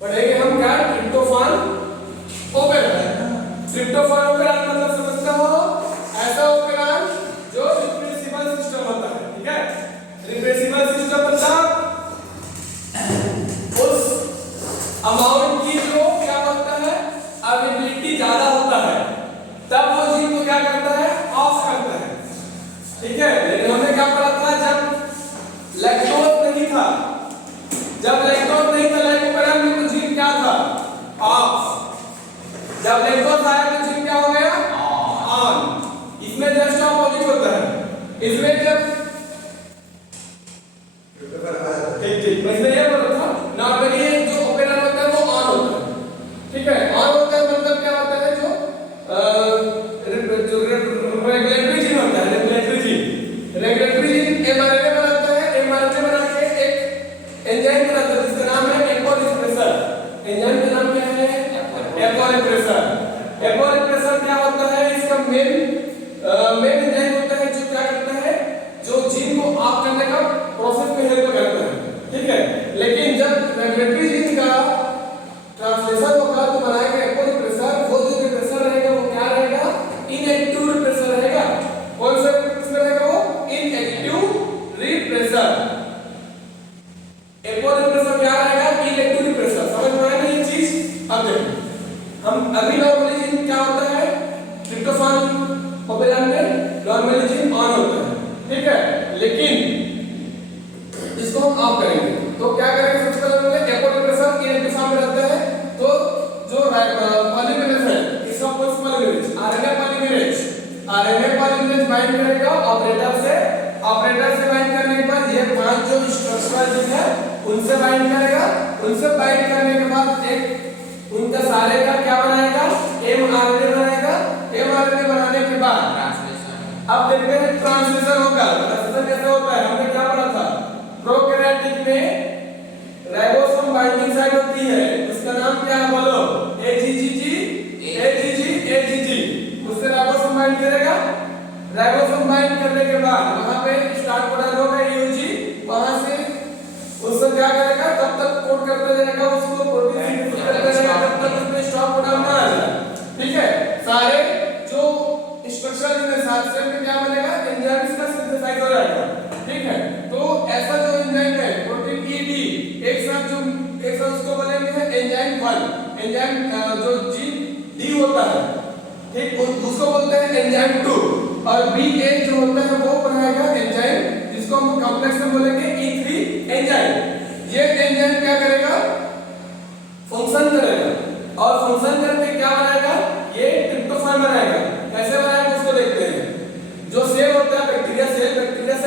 पढ़ेंगे हम क्या ट्रिप्टोफान ओपेरान। ट्रिप्टोफान ओपेरान मतलब समझते हो ऐसा ओपेरान जो रिप्रेसिबल सिस्टम होता है। ठीक है, रिप्रेसिबल सिस्टम मतलब उस अमाउंट की जो क्या होता है अवेलेबिलिटी ज्यादा होता है तब वो जीन को क्या करता है ऑफ करता है। ठीक है, लेकिन हमने क्या पढ़ा था जब लैक्टोज नहीं था, जब लैक्टोज नहीं था लाइकोपेरान में तो जीन क्या था ऑफ। जब लैक्टोज आया तो जीन क्या हो गया ऑन। इसमें जस्ट ऑपोजिट होता है। इसमें जब ठीक मैं ये बोल रहा था नॉर्मली जो ओपेरान होता है वो ऑन होता है। ठीक है, ऑन होता है मतलब क्या होता है जो रेगुलेटरी जीन होता है। रेगुलेटरी जीन एमआरएनए बनाता है। एमआरएनए बना के एक एंजाइम बनाता है जिसका नाम है एपोरिप्रेसर। एंजाइम का नाम क्या है एपोरिप्रेसर। एपोरिप्रेसर क्या होता है इसका मेन एंजाइम होता है जो क्या करता है जो जीन को ऑफ करने का प्रोसेस में हेल्प करता है। ठीक है, लेकिन जब रेगुलेटरी जीन का ट्रांसलेशन होगा तो बनाएगा एपोरिप्रेसर। वो जो रिप्रेसर रहेगा वो क्या रहेगा इनएक्टिव रिप्रेसर रहेगा। कौन सा रिप्रेसर रहेगा वो इनएक्टिव रिप्रेसर। एपोरिप्रेसर क्या रहेगा इनएक्टिव रिप्रेसर। समझ में आया ना ये चीज। अब देखो हम अभी नॉर्मली जीन क्या होता है ट्रिप्टोफान ओपेरान में नॉर्मली जीन ऑन होता है। ठीक है, लेकिन इसको हम ऑफ करेंगे तो क्या करेंगे सबसे पहले एपोरिप्रेसर इनएक्टिव फॉर्म में रहता है तो जो पॉलीमरेज है इसका कौन सा पॉलीमरेज आरएनए पॉलीमरेज बाइंड करेगा ऑपरेटर से बाइंड करने के बाद ये पांच जो स्ट्रक्चरल जीन है उनसे बाइंड करेगा। उनसे बाइंड करने के बाद एक उनका सारे का क्या बनाएगा एमआरएनए बनाएगा। एमआरएनए बनाने के बाद अब देखते हैं ट्रांसलेशन होगा। ट्रांसलेशन कैसे होता है हमने क्या पढ़ा था प्रोकैरियोटिक में राइबोसोम बाइंडिंग साइट होती है उसका नाम क्या है बोलो AGG। उससे राइबोसोम बाइंड करेगा। राइबोसोम बाइंड करने के बाद वहां पे स्टार्ट कोडन होगा UG। वहां से उसको क्या करेगा तब तक कोड करते जाएगा उसको प्रोटीन सिंथेसिस करते जाएगा तब तक उसमें स्टॉप कोडन ना आ जाए। ठीक है, सारे जो स्ट्रक्चर के साथ से में क्या बनेगा एंजाइम्स का सिंथेसाइज हो जाएगा। ठीक है, तो ऐसा जो एंजाइम है प्रोटीन ED एक साथ उसको बोलेंगे एंजाइम 1। एंजाइम जो जीन D होता है ठीक उसको बोलते हैं एंजाइम 2 और BA जो होता है वो बनाएगा एंजाइम जिसको हम कॉम्प्लेक्स में बोलेंगे E3 एंजाइम। ये एंजाइम क्या करेगा फंक्शन करेगा और फंक्शन करके क्या बनाएगा ये ट्रिप्टोफान बनाएगा। कैसे बनाएगा उसको देखते हैं। जो सेल होता है बैक्टीरिया सेल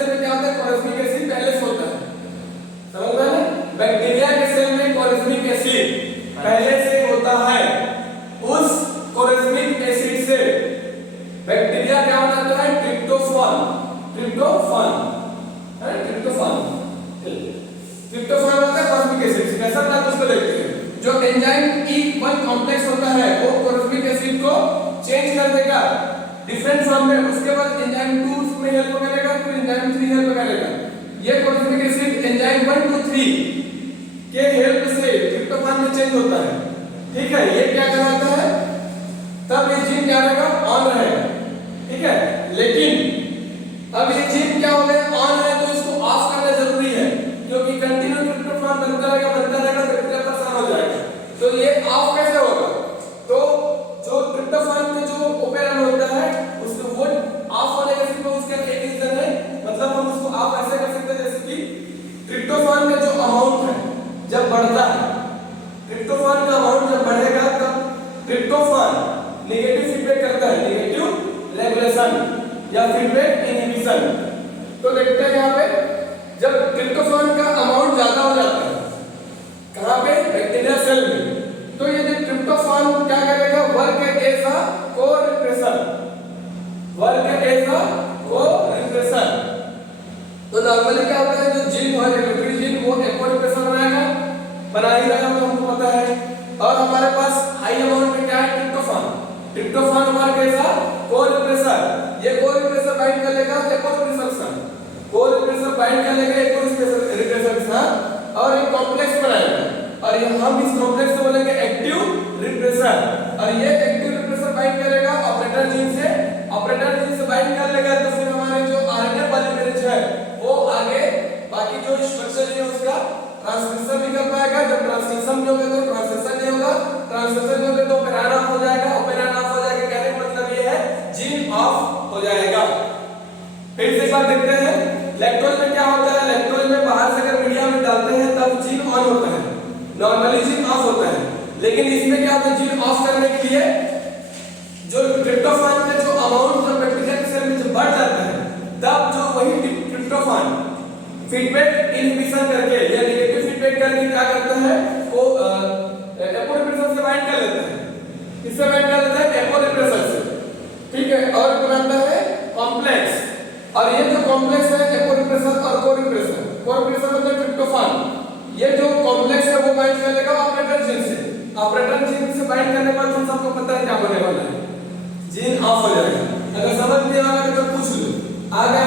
में क्या होता है कोरेस्मिक एसिड पहले से होता है। समझ में ना बैक्टीरिया के सेल में कोरेस्मिक एसिड पहले से होता है। उस कोरेस्मिक एसिड से बैक्टीरिया क्या बनाता है ट्रिप्टोफान होता है कोरेस्मिक एसिड से। कैसा बनाता है उसको देखते हैं। जो एंजाइम E1 कॉम्प्लेक्स होता है वो कोरेस्मिक एसिड को चेंज कर देगा डिफरेंट फॉर्म में। उसके बाद एंजाइम 2 उसमें हेल्प करेगा फिर एंजाइम 3 हेल्प करेगा। ये कोरेस्मिक एसिड एंजाइम 1 2 3 के हेल्प से ट्रिप्टोफान में चेंज होता है। ठीक है, ये क्या कहलाता है तब ये जीन क्या रहेगा ऑन रहेगा। ठीक है, लेकिन अब ये जीन क्या हो गया ऑन है तो इसको ऑफ करना जरूरी है क्योंकि कंटिन्यू ट्रिप्टोफान बनता रहेगा बैक्टीरिया परेशान हो जाएगा। तो ये ऑफ कैसे होगा तो जो ट्रिप्टोफान में जो ओपेरान होता है उसको वो ऑफ होने का सिर्फ उसका एक रीजन है। मतलब हम उसको ऑफ ऐसे कर सकते हैं जैसे कि ट्रिप्टोफान का जो अमाउंट है जब बढ़ता है ट्रिप्टोफान का अमाउंट जब बढ़ेगा तब ट्रिप्टोफान नेगेटिव फीडबैक करता है नेगेटिव रेगुलेशन या फीडबैक इनहिबिशन। तो देखते हैं यहाँ पे जब ट्रिप्टोफान का अमाउंट ज्यादा हो जाता है कहां पे बैक्टीरिया सेल में तो ये जो ट्रिप्टोफान क्या करेगा वर्क एज अ को-रिप्रेसर तो नॉर्मली क्या होता है जो जीन है रेगुलेटरी जीन वो एपोरिप्रेसर बना ही रहा है हमको पता है। और हमारे पास हाई अमाउंट में क्या है ट्रिप्टोफान वर्क एज अ को-रिप्रेसर। ये को-रिप्रेसर बाइंड कर लेगा एपोरिप्रेसर को-रिप्रेसर बाइंड कर लेगा और ये हम इस कॉम्प्लेक्स को बोलेंगे एक्टिव रिप्रेसर। और ये एक्टिव रिप्रेसर बाइंड करेगा ऑपरेटर जीन से, ऑपरेटर जीन से बाइंड कर लेगा तो फिर हमारे जो आरएनए पॉलीमरेज है वो आगे बाकी जो स्ट्रक्चर है उसका ट्रांसक्रिप्शन नहीं कर पाएगा। जब ट्रांसक्रिप्शन नहीं होगा तो ट्रांसलेशन नहीं होगा, ट्रांसलेशन नहीं होगा तो ऑपरेरन ऑफ हो जाएगा, ऑपरेरन ऑफ हो जाएगा कहने का मतलब ये है जीन ऑफ हो जाएगा। फिर से एक बार देखते हैं लैक्टोज में क्या होता है। लैक्टोज में बाहर से अगर मीडिया में डालते हैं तब जीन ऑन होता है, नॉर्मली जीन ऑफ होता है। लेकिन इसमें क्या होता है, जीन ऑफ करने के लिए जो ट्रिप्टोफान का जो अमाउंट जब बैक्टीरिया के सेल में जब बढ़ जाता है तब जो वही ट्रिप्टोफान फीडबैक इनहिबिशन करके या नेगेटिव फीडबैक करके क्या करता है वो एपोरिप्रेसर से बाइंड कर लेता है। किससे बाइंड कर लेता है? एपोरिप्रेसर से, ठीक है। और बनाता है कॉम्प्लेक्स, और ये जो कॉम्प्लेक्स है एपोरिप्रेसर और कोरिप्रेसर, कोरिप्रेसर मतलब ट्रिप्टोफान, ये जो कॉम्प्लेक्स है वो बाइंड कर लेगा ऑपरेटर जीन से। ऑपरेटर जीन से बाइंड करने के बाद हम सबको पता है क्या होने वाला है, जीन ऑफ हो जाएगा। अगर समझ नहीं आ रहा तो पूछ लो। आगे